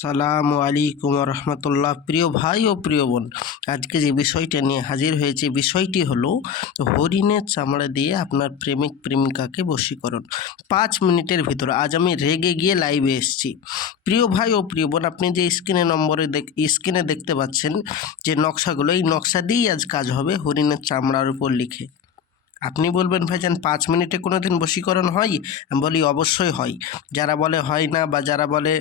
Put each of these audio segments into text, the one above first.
সালামু আলাইকুম রহমতুল্লাহ। প্রিয় ভাই ও প্রিয় বোন, আজকে যে বিষয়টা নিয়ে হাজির হয়েছে বিষয়টি হলো হরিণের চামড়া দিয়ে আপনার প্রেমিক প্রেমিকাকে বশীকরণ 5 মিনিটের ভিতর। আজ আমি রেগে গিয়ে লাইভে এসেছি। প্রিয় ভাই ও প্রিয় বোন, আপনি যে স্ক্রিনে দেখতে পাচ্ছেন যে নকশাগুলো, এই নকশা দিয়েই আজ কাজ হবে হরিণের চামড়ার উপর লিখে। আপনি বলবেন ভাইজান 5 মিনিটে কোনো দিন বশীকরণ হয়? আমি বলি অবশ্যই হয়। যারা বলে হয় না বা যারা বলে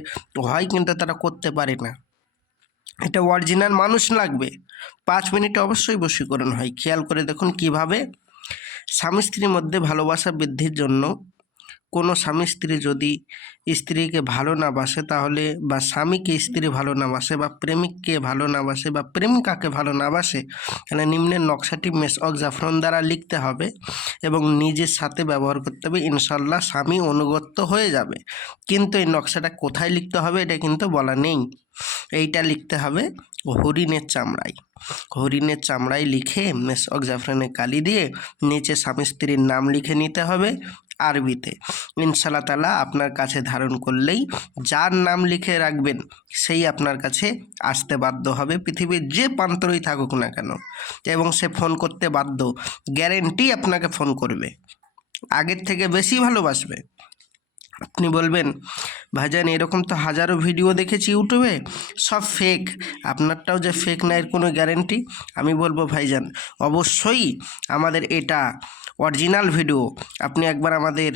হয় কিন্তু তারা করতে পারে না, এটা অরিজিনাল মানুষ লাগবে। 5 মিনিটে অবশ্যই বশীকরণ হয়। খেয়াল করে দেখুন কিভাবে। স্বামী স্ত্রীর মধ্যে ভালোবাসা বৃদ্ধির জন্য কোনো স্বামী স্ত্রী যদি স্ত্রীকে ভালো না বাসে, তাহলে বা স্বামীকে স্ত্রী ভালো না বাসে বা প্রেমিককে ভালো না বাসে বা প্রেমিকাকে ভালো না বাসে, তাহলে নিম্নের নকশাটি মেসওয়াক জাফরান দ্বারা লিখতে হবে এবং নিজের সাথে ব্যবহার করতে হবে। ইনশাল্লাহ স্বামী অনুগত হয়ে যাবে। কিন্তু এই নকশাটা কোথায় লিখতে হবে এটা কিন্তু বলা নেই। এইটা লিখতে হবে হরিণের চামড়ায়। হরিণের চামড়ায় লিখে মেসওয়াক জাফরানে কালি দিয়ে নিচে স্বামী স্ত্রীর নাম লিখে নিতে হবে আরবিতে। ইনশাআল্লাহ তাআলা আপনার কাছে ধারণ করলেই যার নাম লিখে রাখবেন সেই আপনার কাছে আসতে বাধ্য হবে, পৃথিবীর যে প্রান্তরেই থাকুক না কেন, এবং সে ফোন করতে বাধ্য। গ্যারেন্টি আপনাকে ফোন করবে, আগের থেকে বেশি ভালোবাসবে। আপনি বলবেন ভাইজান এরকম তো হাজারো ভিডিও দেখেছি ইউটিউবে, সব ফেক, আপনারটাও যে ফেক না এর কোনো গ্যারেন্টি? আমি বলবো ভাইজান অবশ্যই আমাদের এটা অরিজিনাল ভিডিও। আপনি একবার আমাদের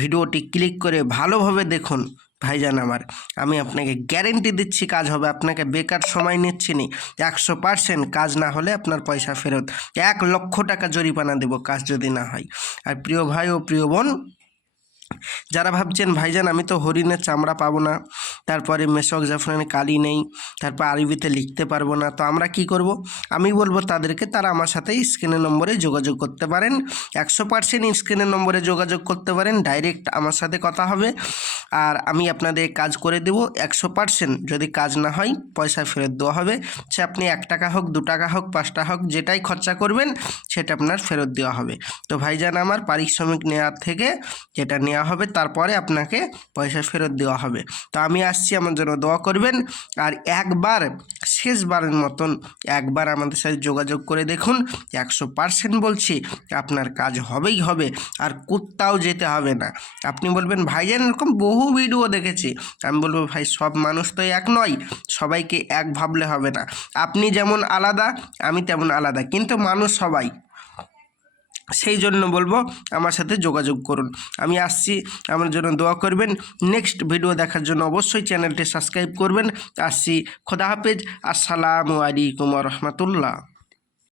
ভিডিওটি ক্লিক করে ভালোভাবে দেখুন ভাইজান আমার, আমি আপনাকে গ্যারেন্টি দিচ্ছি কাজ হবে। আপনাকে বেকার সময় নিচ্ছি নি, 100% কাজ না হলে আপনার পয়সা ফেরত, 1,00,000 টাকা জরিমানা দেব কাজ যদি না হয়। আর প্রিয় ভাই ও প্রিয় বোন, যারা ভাবছেন ভাইজান আমি তো হরিণের চামড়া পাবো না, তারপরে মেসওয়াক জাফরানে কালি নেই, তারপর আরবিতে লিখতে পারবো না, তো আমরা কি করব? আমি বলবো তাদেরকে তারা আমার সাথে স্ক্রিনের নম্বরে যোগাযোগ করতে পারেন। 100% স্ক্রিনের নম্বরে যোগাযোগ করতে পারেন, ডাইরেক্ট আমার সাথে কথা হবে আর আমি আপনাদের কাজ করে দেব 100%। যদি কাজ না হয় পয়সা ফেরত দেওয়া হবে। সে আপনি 1 টাকা হোক, 2 টাকা হোক, 5 টাকা হোক, যেটাই খরচা করবেন সেটা আপনার ফেরত দেওয়া হবে। তো ভাইজান আমার পারিশ্রমিক নেওয়ার থেকে যেটা নেওয়া হবে তারপরে আপনাকে পয়সা ফেরত দেওয়া হবে। তো আমি আসছি, আমার জন্য দোয়া করবেন। আর একবার শেষবারের মতন একবার আমাদের সাথে যোগাযোগ করে দেখুন, 100% বলছি আপনার কাজ হবেই হবে, আর কোথাও যেতে হবে না। আপনি বলবেন ভাইজান এরকম বহু ভিডিও দেখেছি, আমি বলবো ভাই সব মানুষ তো এক নয়, সবাইকে এক ভাবলে হবে না। আপনি যেমন আলাদা আমি তেমন আলাদা, কিন্তু মানুষ সবাই। সেই জন্য বলবো আমার সাথে যোগাযোগ করুন। আমি আসছি, আমার জন্য দোয়া করবেন। নেক্সট ভিডিও দেখার জন্য অবশ্যই চ্যানেলটি সাবস্ক্রাইব করবেন। আসছি, খোদা হাফেজ, আসসালামু আলাইকুম রহমতুল্লাহ।